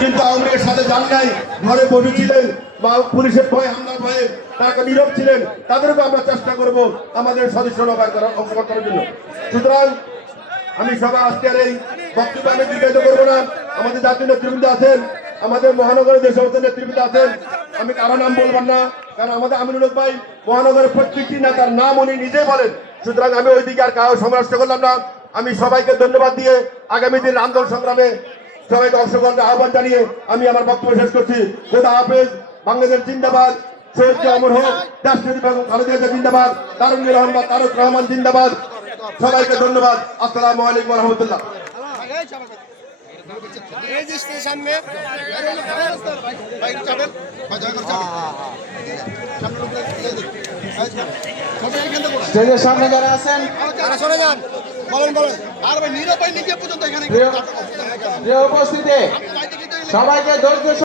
কিন্তু আওয়ামী লীগের সাথে যান নাই, ঘরে বসেছিলেন বা পুলিশের ভয়ে, হামলার ভয়ে তারা নীরব ছিলেন তাদেরকে আমরা চেষ্টা করব আমাদের সদস্য নবায়ন করার অংশগ্রহণ করার জন্য। সুতরাং আমি সবাই আজকের এই বক্তব্য আমি দীর্ঘায়িত করব না। আমাদের জাতীয় নেতৃবৃন্দ আছেন, আমাদের মহানগরের যে সমস্ত নেতৃবৃন্দ আছেন, আমি কারও নাম বলবার না, কারণ আমাদের আমিনুল ভাই মহানগরের প্রত্যেকটি নেতার নাম উনি নিজে বলেন। সুতরাং আমি ওই দিকে আর কারও সমালোচনা করলাম না। আমি সবাইকে ধন্যবাদ দিয়ে আগামী দিন আন্দোলন সংগ্রামে সবাইকে অংশগ্রহণের আহ্বান জানিয়ে আমি আমার বক্তব্য শেষ করছি। খোদা হাফেজ বাংলাদেশ জিন্দাবাদ। শহীদ অমর হোক রাষ্ট্রপতি বেগম খালেদা জিন্দাবাদ। রহমান তারক রহমান জিন্দাবাদ। সবাইকে ধন্যবাদ। আসসালামু আলাইকুম রহমতুল্লাহ। এই যে সামনে স্টেজের সামনে যারা আছেন সরে যান। বলেন বলেন। আর ভাই নীরব ভাই নিজে পর্যন্ত এখানে প্রিয় উপস্থিতি সবাইকে ধৈর্য